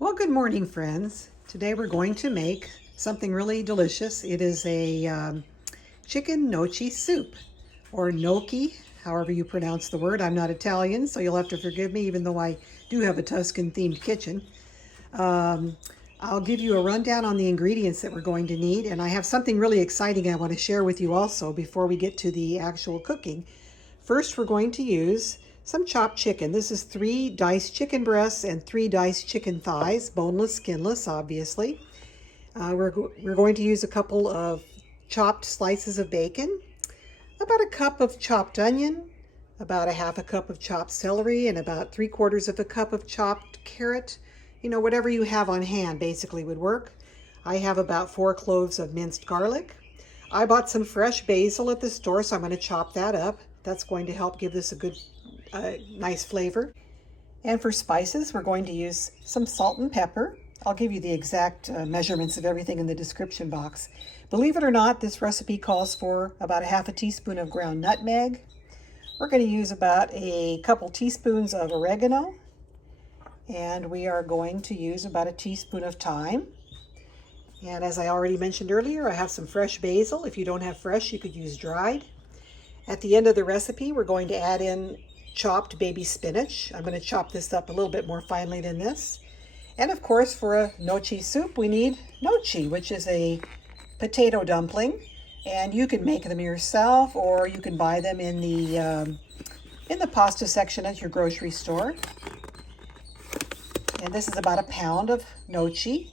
Well, good morning, friends. Today we're going to make something really delicious. It is a chicken gnocchi soup, or gnocchi, however you pronounce the word. I'm not Italian, so you'll have to forgive me, even though I do have a Tuscan-themed kitchen. Um, I'll give you a rundown on the ingredients that we're going to need, and I have something really exciting I want to share with you also before we get to the actual cooking. First, we're going to use some chopped chicken. This is 3 diced chicken breasts and 3 diced chicken thighs, boneless, skinless, obviously. We're going to use a couple of chopped slices of bacon, about a cup of chopped onion, about a half a cup of chopped celery, and about 3/4 of a cup of chopped carrot. You know, whatever you have on hand basically would work. I have about 4 cloves of minced garlic. I bought some fresh basil at the store, so I'm going to chop that up. That's going to help give this a good, nice flavor. And for spices, we're going to use some salt and pepper. I'll give you the exact measurements of everything in the description box. Believe it or not, this recipe calls for about a half a teaspoon of ground nutmeg. We're going to use about a couple teaspoons of oregano. And we are going to use about a teaspoon of thyme. And as I already mentioned earlier, I have some fresh basil. If you don't have fresh, you could use dried. At the end of the recipe, we're going to add in chopped baby spinach. I'm going to chop this up a little bit more finely than this. And of course, for a gnocchi soup, we need gnocchi, which is a potato dumpling. And you can make them yourself, or you can buy them in the pasta section at your grocery store. And this is about a pound of gnocchi.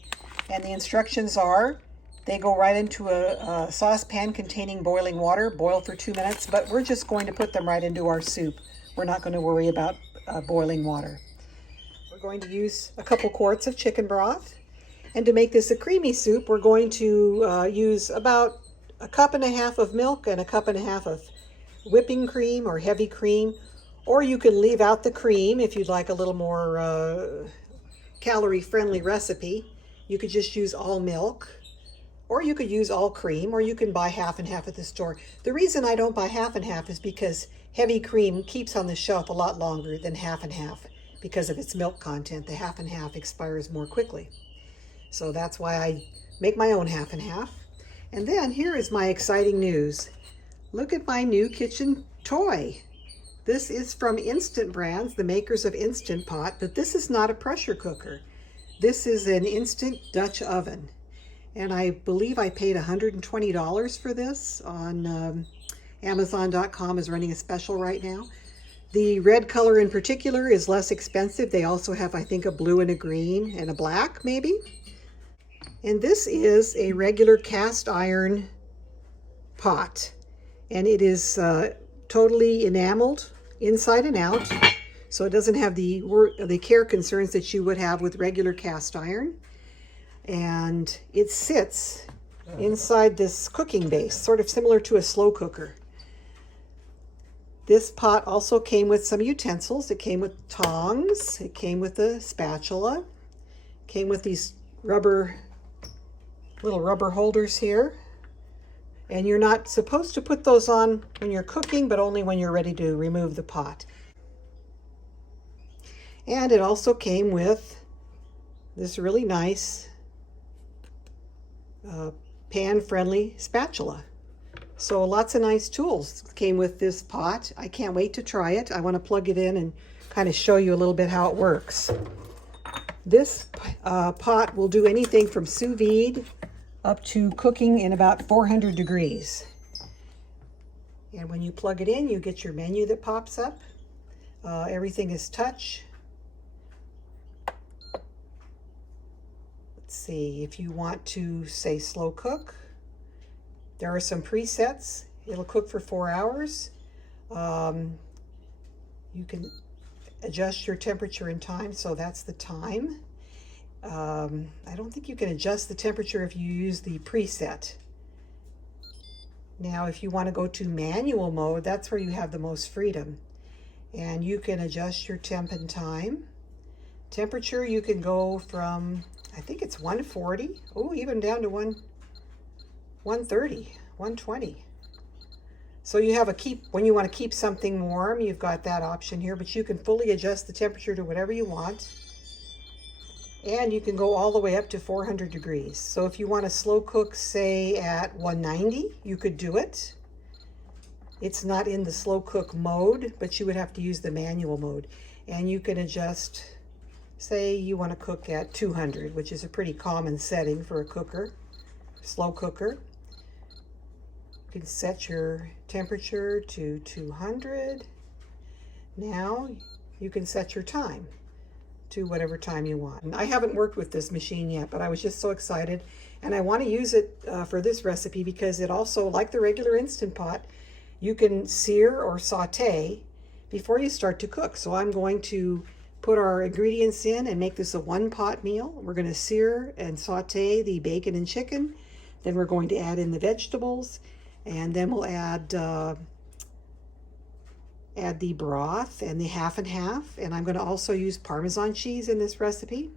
And the instructions are, they go right into a saucepan containing boiling water, boil for 2 minutes, but we're just going to put them right into our soup. We're not going to worry about boiling water. We're going to use a couple quarts of chicken broth. And to make this a creamy soup, we're going to use about a cup and a half of milk and a cup and a half of whipping cream or heavy cream. Or you can leave out the cream if you'd like a little more calorie-friendly recipe. You could just use all milk, or you could use all cream, or you can buy half and half at the store. The reason I don't buy half and half is because heavy cream keeps on the shelf a lot longer than half and half because of its milk content. The half and half expires more quickly. So that's why I make my own half and half. And then here is my exciting news. Look at my new kitchen toy. This is from Instant Brands, the makers of Instant Pot, but this is not a pressure cooker. This is an instant Dutch oven. And I believe I paid $120 for this on Amazon.com is running a special right now. The red color in particular is less expensive. They also have, I think, a blue and a green and a black, maybe. And this is a regular cast iron pot. And it is totally enameled inside and out. So it doesn't have the care concerns that you would have with regular cast iron. And it sits inside this cooking base, sort of similar to a slow cooker. This pot also came with some utensils. It came with tongs. It came with a spatula. It came with these little rubber holders here. And you're not supposed to put those on when you're cooking, but only when you're ready to remove the pot. And it also came with this really nice pan-friendly spatula. So lots of nice tools came with this pot. I can't wait to try it. I want to plug it in and kind of show you a little bit how it works. This pot will do anything from sous vide up to cooking in about 400 degrees. And when you plug it in, you get your menu that pops up. Everything is touch. Let's see, if you want to say slow cook, there are some presets. It'll cook for 4 hours. You can adjust your temperature and time, so that's the time. I don't think you can adjust the temperature if you use the preset. Now, if you want to go to manual mode, that's where you have the most freedom. And you can adjust your temp and time. Temperature, you can go from, I think it's 140, even down to 130, 120. So you have when you want to keep something warm, you've got that option here, but you can fully adjust the temperature to whatever you want. And you can go all the way up to 400 degrees. So if you want to slow cook, say at 190, you could do it. It's not in the slow cook mode, but you would have to use the manual mode. And you can adjust, say you want to cook at 200, which is a pretty common setting for a cooker, slow cooker. You can set your temperature to 200. Now you can set your time to whatever time you want. I haven't worked with this machine yet, but I was just so excited, and I want to use it for this recipe because it also, like the regular Instant Pot, you can sear or saute before you start to cook. So I'm going to put our ingredients in and make this a one-pot meal. We're going to sear and saute the bacon and chicken. Then we're going to add in the vegetables, and then we'll add the broth and the half and half. And I'm going to also use Parmesan cheese in this recipe.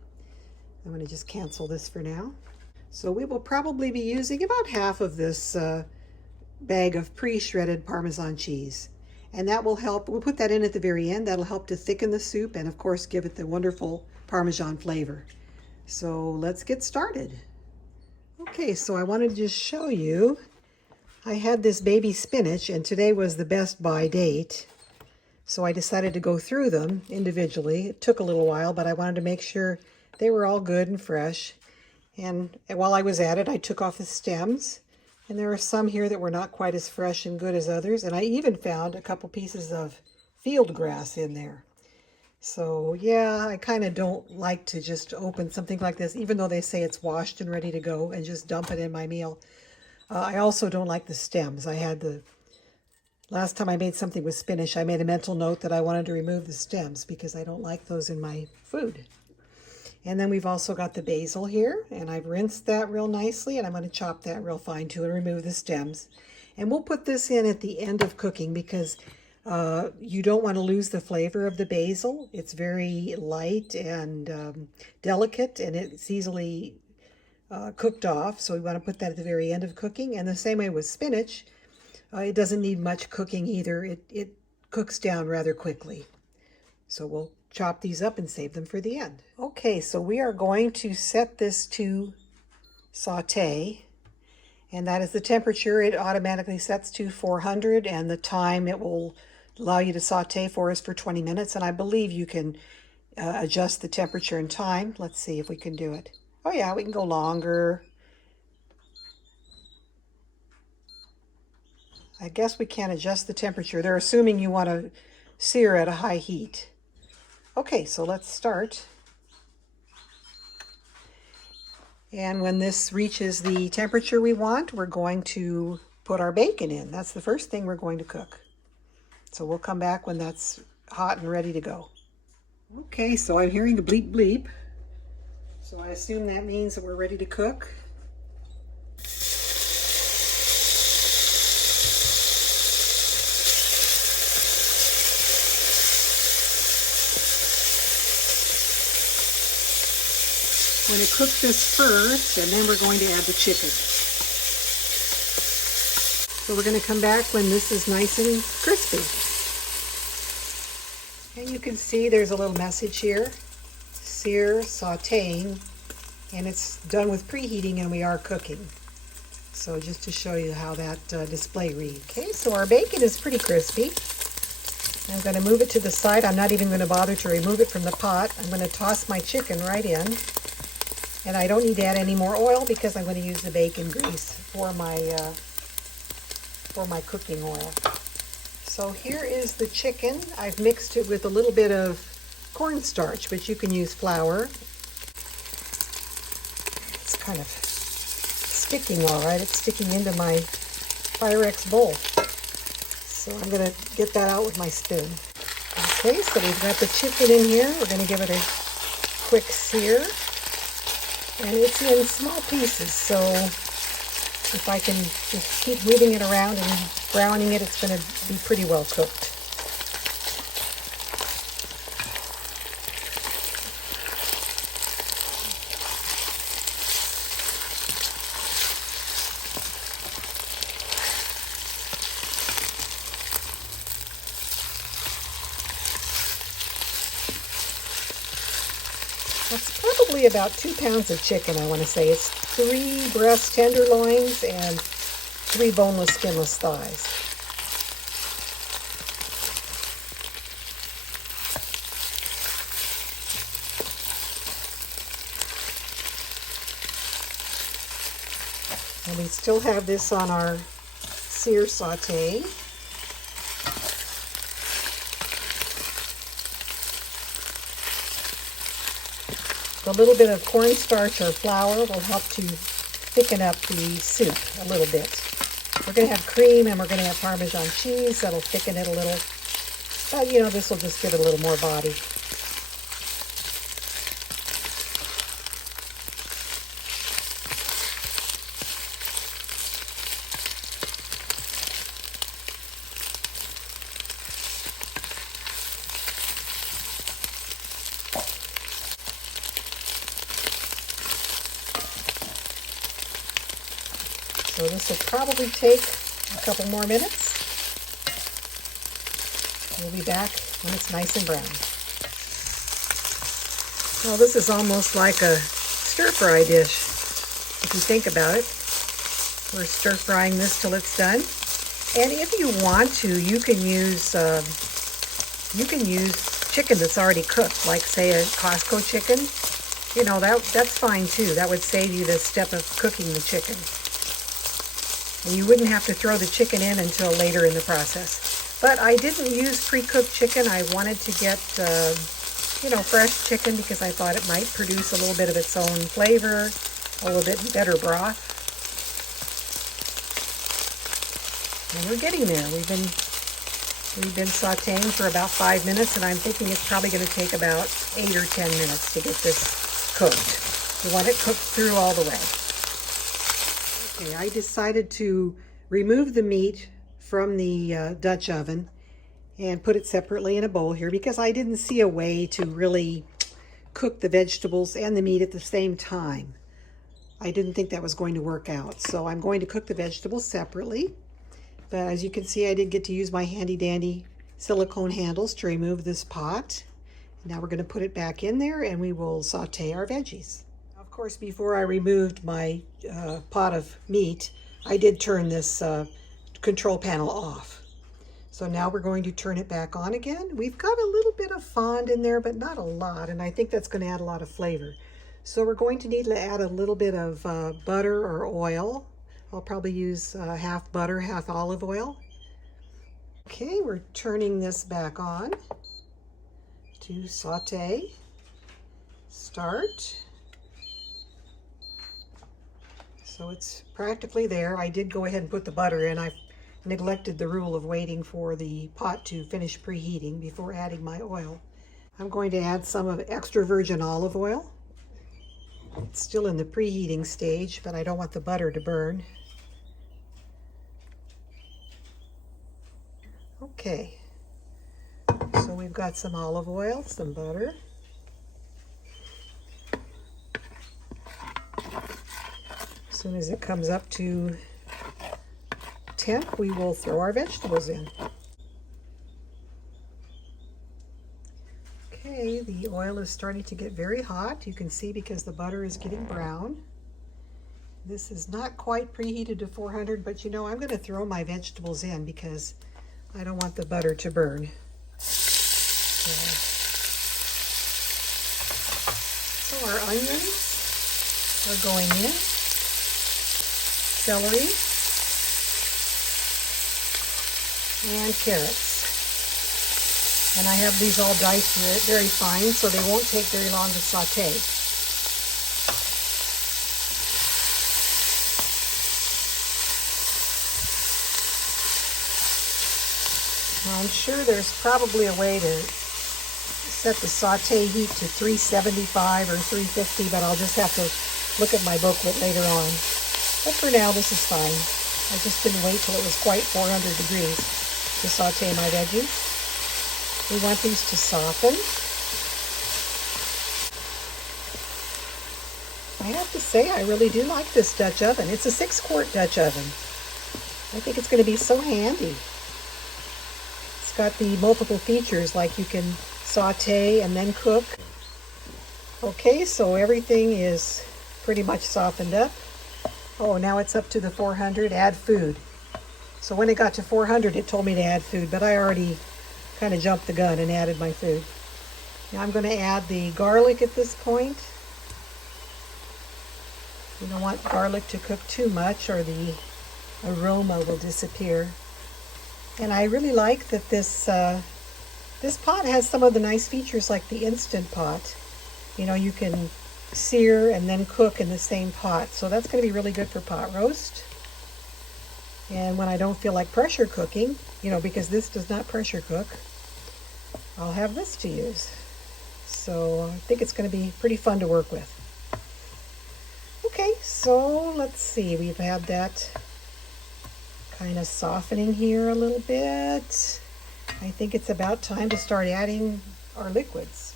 I'm going to just cancel this for now. So we will probably be using about half of this bag of pre-shredded Parmesan cheese. And that will help, we'll put that in at the very end. That'll help to thicken the soup and of course give it the wonderful Parmesan flavor. So let's get started. Okay, so I wanted to just show you, I had this baby spinach and today was the best by date. So I decided to go through them individually. It took a little while, but I wanted to make sure they were all good and fresh. And while I was at it, I took off the stems. And there are some here that were not quite as fresh and good as others. And I even found a couple pieces of field grass in there. So yeah, I kind of don't like to just open something like this, even though they say it's washed and ready to go, and just dump it in my meal. I also don't like the stems. I had the last time I made something with spinach, I made a mental note that I wanted to remove the stems because I don't like those in my food. And then we've also got the basil here, and I've rinsed that real nicely, and I'm going to chop that real fine too and remove the stems. And we'll put this in at the end of cooking because you don't want to lose the flavor of the basil. It's very light and delicate, and it's easily cooked off, so we want to put that at the very end of cooking. And the same way with spinach. It doesn't need much cooking either. It cooks down rather quickly. So we'll chop these up and save them for the end. Okay, so we are going to set this to saute, and that is the temperature. It automatically sets to 400, and the time it will allow you to saute for us for 20 minutes. And I believe you can adjust the temperature and time. Let's see if we can do it. Oh yeah, we can go longer. I guess we can't adjust the temperature. They're assuming you want to sear at a high heat. Okay, so let's start. And when this reaches the temperature we want, we're going to put our bacon in. That's the first thing we're going to cook. So we'll come back when that's hot and ready to go. Okay, so I'm hearing the bleep bleep. So I assume that means that we're ready to cook. We're going to cook this first, and then we're going to add the chicken. So we're going to come back when this is nice and crispy. And you can see there's a little message here. Sear, sauteing, and it's done with preheating, and we are cooking. So just to show you how that display reads. Okay, so our bacon is pretty crispy. I'm going to move it to the side. I'm not even going to bother to remove it from the pot. I'm going to toss my chicken right in. And I don't need to add any more oil because I'm going to use the bacon grease for my cooking oil. So here is the chicken. I've mixed it with a little bit of cornstarch, but you can use flour. It's kind of sticking all right. It's sticking into my Pyrex bowl. So I'm going to get that out with my spoon. Okay, so we've got the chicken in here. We're going to give it a quick sear. And it's in small pieces, so if I can just keep moving it around and browning it, it's going to be pretty well cooked. That's probably about 2 pounds of chicken, I want to say. It's 3 breast tenderloins and 3 boneless, skinless thighs. And we still have this on our sear saute. A little bit of cornstarch or flour will help to thicken up the soup a little bit. We're going to have cream and we're going to have Parmesan cheese that'll thicken it a little. But you know, this will just give it a little more body. So this will probably take a couple more minutes. We'll be back when it's nice and brown. Well, this is almost like a stir-fry dish, if you think about it. We're stir-frying this till it's done. And if you want to, you can use chicken that's already cooked, like say a Costco chicken. You know, that's fine too. That would save you the step of cooking the chicken. And you wouldn't have to throw the chicken in until later in the process. But I didn't use pre-cooked chicken. I wanted to get, fresh chicken because I thought it might produce a little bit of its own flavor, a little bit better broth. And we're getting there. We've been sauteing for about 5 minutes, and I'm thinking it's probably going to take about 8 or 10 minutes to get this cooked. You want it cooked through all the way. Okay, I decided to remove the meat from the Dutch oven and put it separately in a bowl here because I didn't see a way to really cook the vegetables and the meat at the same time. I didn't think that was going to work out. So I'm going to cook the vegetables separately. But as you can see, I did get to use my handy dandy silicone handles to remove this pot. Now we're going to put it back in there and we will saute our veggies. Of course, before I removed my pot of meat, I did turn this control panel off. So now we're going to turn it back on again. We've got a little bit of fond in there, but not a lot, and I think that's going to add a lot of flavor. So we're going to need to add a little bit of butter or oil. I'll probably use half butter, half olive oil. Okay, we're turning this back on to saute. Start. So it's practically there. I did go ahead and put the butter in. I neglected the rule of waiting for the pot to finish preheating before adding my oil. I'm going to add some of extra virgin olive oil. It's still in the preheating stage, but I don't want the butter to burn. Okay, so we've got some olive oil, some butter. As soon as it comes up to temp, we will throw our vegetables in. Okay, the oil is starting to get very hot. You can see because the butter is getting brown. This is not quite preheated to 400, but you know, I'm going to throw my vegetables in because I don't want the butter to burn. So our onions are going in. Celery and carrots. And I have these all diced very fine, so they won't take very long to saute. Now I'm sure there's probably a way to set the saute heat to 375 or 350, but I'll just have to look at my booklet later on. But for now, this is fine. I just didn't wait till it was quite 400 degrees to saute my veggies. We want these to soften. I have to say, I really do like this Dutch oven. It's a 6-quart Dutch oven. I think it's going to be so handy. It's got the multiple features, like you can saute and then cook. Okay, so everything is pretty much softened up. Oh, now it's up to the 400, add food. So when it got to 400, it told me to add food, but I already kind of jumped the gun and added my food. Now I'm going to add the garlic at this point. You don't want garlic to cook too much or the aroma will disappear. And I really like that this pot has some of the nice features like the Instant Pot. You know, you can sear and then cook in the same pot. So that's going to be really good for pot roast. And when I don't feel like pressure cooking, you know, because this does not pressure cook, I'll have this to use. So I think it's going to be pretty fun to work with. Okay, so let's see. We've had that kind of softening here a little bit. I think it's about time to start adding our liquids.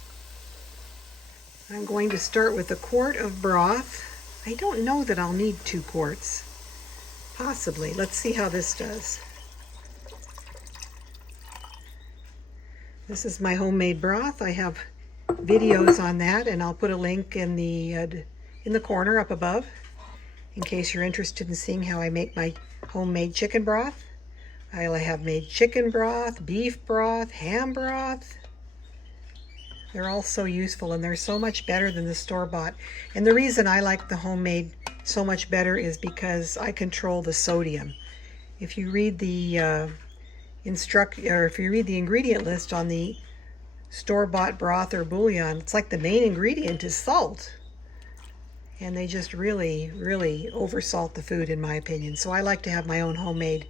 I'm going to start with a quart of broth. I don't know that I'll need 2 quarts. Possibly. Let's see how this does. This is my homemade broth. I have videos on that, and I'll put a link in the corner up above in case you're interested in seeing how I make my homemade chicken broth. I have made chicken broth, beef broth, ham broth. They're all so useful, and they're so much better than the store-bought. And the reason I like the homemade so much better is because I control the sodium. If you read the if you read the ingredient list on the store-bought broth or bouillon, it's like the main ingredient is salt. And they just really, really oversalt the food, in my opinion. So I like to have my own homemade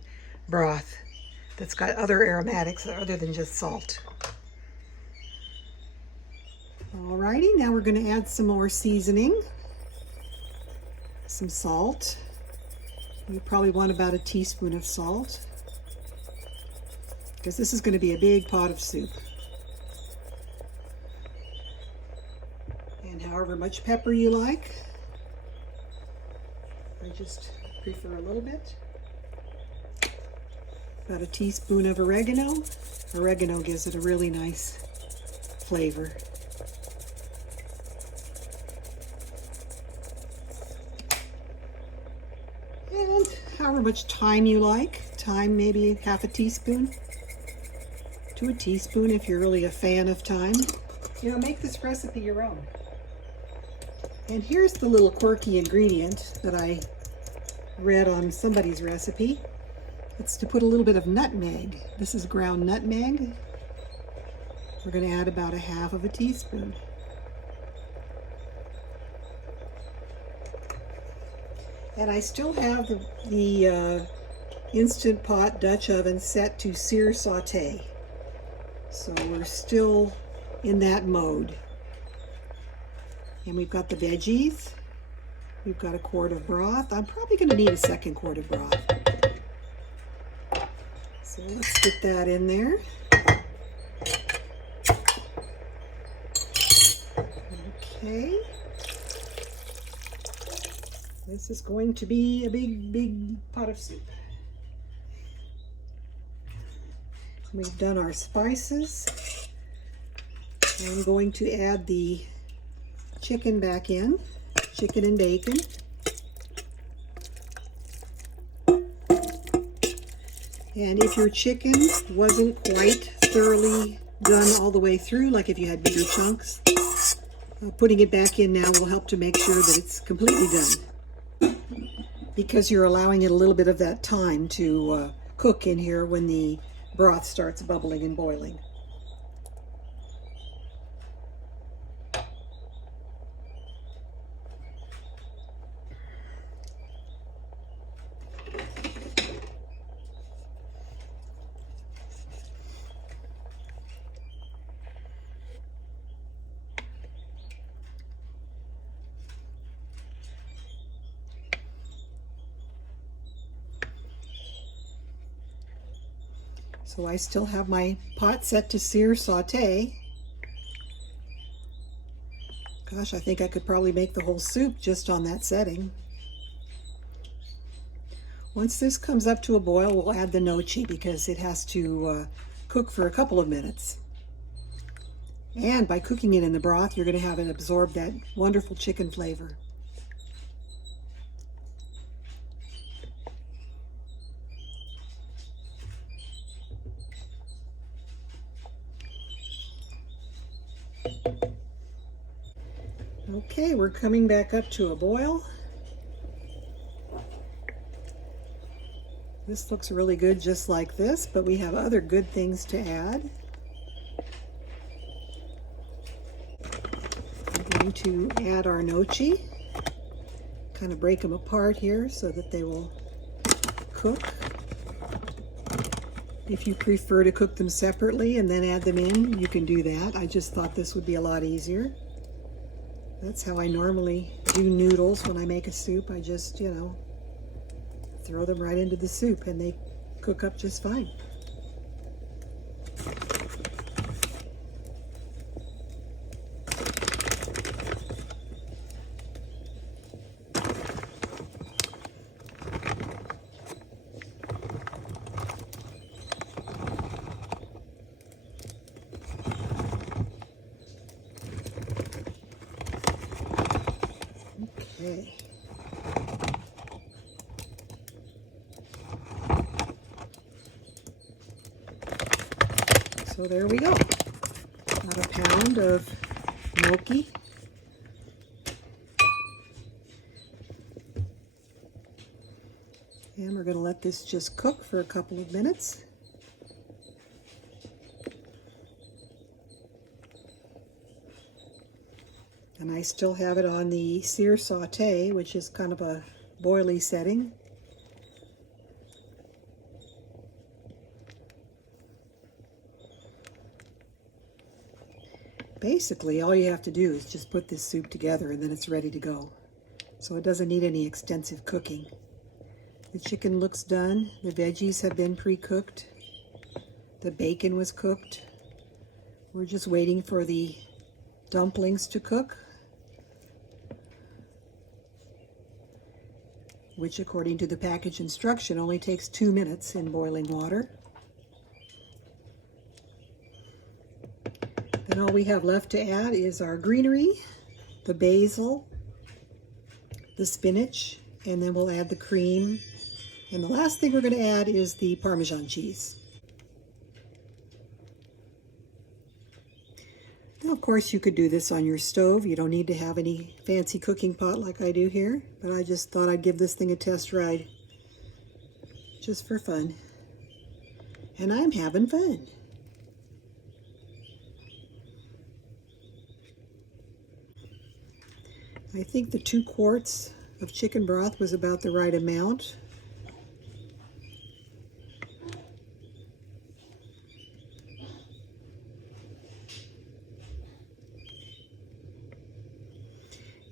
broth that's got other aromatics other than just salt. Alrighty, now we're going to add some more seasoning. Some salt. You probably want about a teaspoon of salt, because this is going to be a big pot of soup. And however much pepper you like. I just prefer a little bit. About a teaspoon of oregano. Oregano gives it a really nice flavor. And however much thyme you like. Thyme, maybe half a teaspoon to a teaspoon if you're really a fan of thyme. You know, make this recipe your own. And here's the little quirky ingredient that I read on somebody's recipe. It's to put a little bit of nutmeg. This is ground nutmeg. We're going to add about a half of a teaspoon. And I still have the Instant Pot Dutch oven set to sear saute. So we're still in that mode. And we've got the veggies. We've got a quart of broth. I'm probably going to need a 2nd quart of broth. So let's get that in there. Okay. This is going to be a big, big pot of soup. We've done our spices. I'm going to add the chicken back in, chicken and bacon. And if your chicken wasn't quite thoroughly done all the way through, like if you had bigger chunks, putting it back in now will help to make sure that it's completely done, because you're allowing it a little bit of that time to cook in here when the broth starts bubbling and boiling. So I still have my pot set to sear saute. Gosh, I think I could probably make the whole soup just on that setting. Once this comes up to a boil, we'll add the gnocchi because it has to cook for a couple of minutes. And by cooking it in the broth, you're going to have it absorb that wonderful chicken flavor. Okay, we're coming back up to a boil. This looks really good just like this, but we have other good things to add. I'm going to add our gnocchi. Kind of break them apart here so that they will cook. If you prefer to cook them separately and then add them in, you can do that. I just thought this would be a lot easier. That's how I normally do noodles when I make a soup. I just, throw them right into the soup and they cook up just fine. Okay. So there we go. About a pound of gnocchi. And we're going to let this just cook for a couple of minutes. And I still have it on the sear saute, which is kind of a boily setting. Basically, all you have to do is just put this soup together and then it's ready to go. So it doesn't need any extensive cooking. The chicken looks done. The veggies have been pre-cooked. The bacon was cooked. We're just waiting for the dumplings to cook, which according to the package instruction only takes 2 minutes in boiling water. Then all we have left to add is our greenery, the basil, the spinach, and then we'll add the cream. And the last thing we're going to add is the Parmesan cheese. Now, of course, you could do this on your stove. You don't need to have any fancy cooking pot like I do here, but I just thought I'd give this thing a test ride just for fun. And I'm having fun. I think the 2 quarts of chicken broth was about the right amount.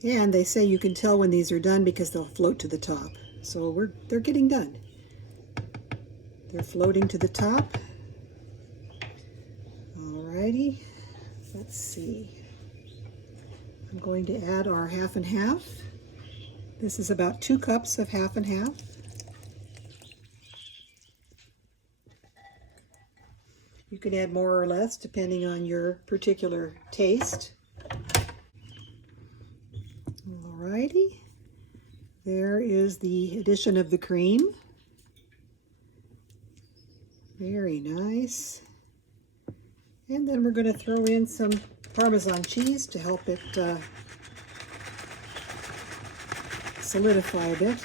And they say you can tell when these are done because they'll float to the top. So they're getting done. They're floating to the top. Alrighty, let's see. I'm going to add our half and half. This is about 2 cups of half and half. You can add more or less depending on your particular taste. Alrighty, there is the addition of the cream. Very nice. And then we're going to throw in some Parmesan cheese to help it solidify a bit.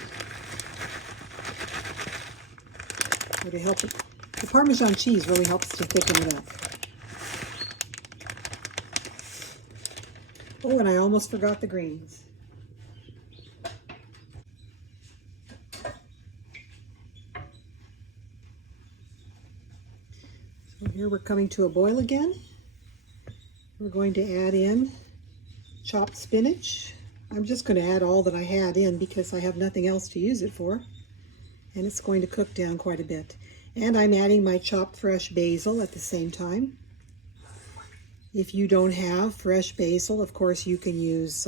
Or to help it. The Parmesan cheese really helps to thicken it up. Oh, and I almost forgot the greens. So here we're coming to a boil again. We're going to add in chopped spinach. I'm just going to add all that I had in because I have nothing else to use it for. And it's going to cook down quite a bit. And I'm adding my chopped fresh basil at the same time. If you don't have fresh basil, of course you can use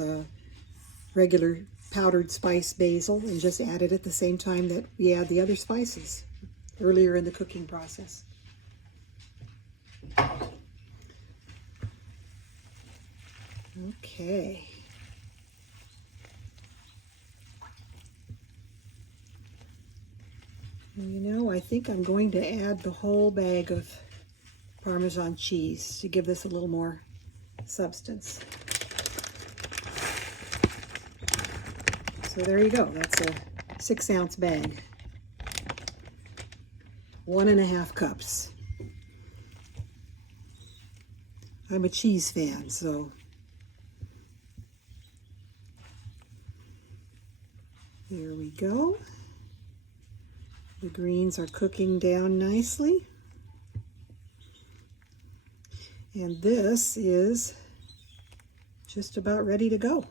regular powdered spice basil and just add it at the same time that we add the other spices earlier in the cooking process. Okay. You know, I think I'm going to add the whole bag of Parmesan cheese to give this a little more substance. So there you go. That's a 6-ounce bag. 1.5 cups. I'm a cheese fan, so there we go. The greens are cooking down nicely. And this is just about ready to go.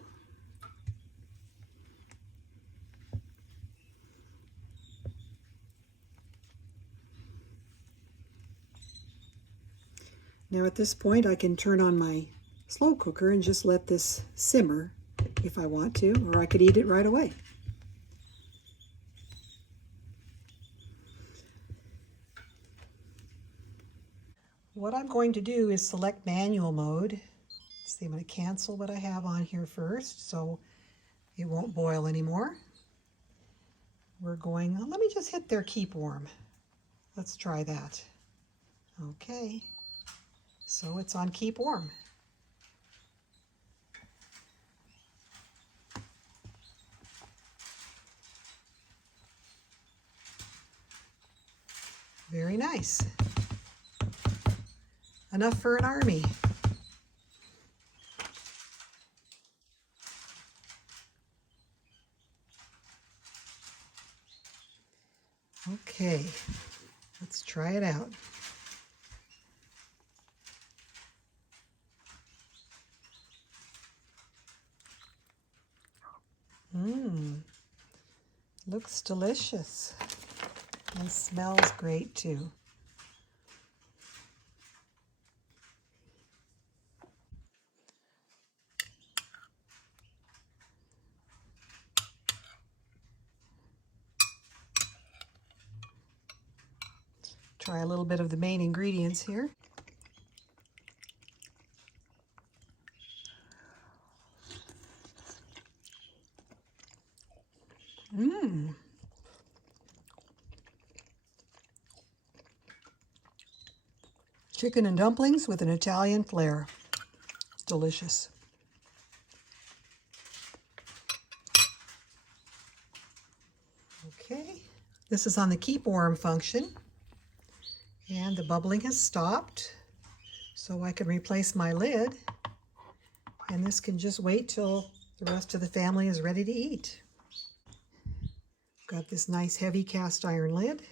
Now at this point I can turn on my slow cooker and just let this simmer if I want to, or I could eat it right away. What I'm going to do is select manual mode. Let's see, I'm going to cancel what I have on here first so it won't boil anymore. We're going, let me just hit there, keep warm. Let's try that. Okay, so it's on keep warm. Very nice. Enough for an army. Okay, let's try it out. Looks delicious and smells great too. Try a little bit of the main ingredients here. Chicken and dumplings with an Italian flair. Delicious. Okay, this is on the keep warm function, and the bubbling has stopped, so I can replace my lid, and this can just wait till the rest of the family is ready to eat. Got this nice heavy cast iron lid.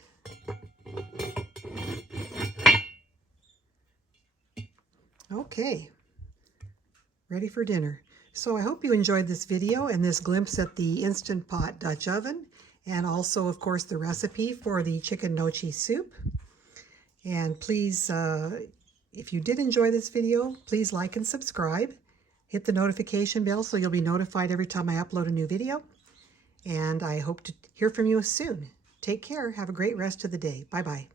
Okay, ready for dinner. So I hope you enjoyed this video and this glimpse at the Instant Pot Dutch oven, and also of course the recipe for the chicken gnocchi soup. And please, if you did enjoy this video, please like and subscribe. Hit the notification bell so you'll be notified every time I upload a new video. And I hope to hear from you soon. Take care. Have a great rest of the day. Bye-bye.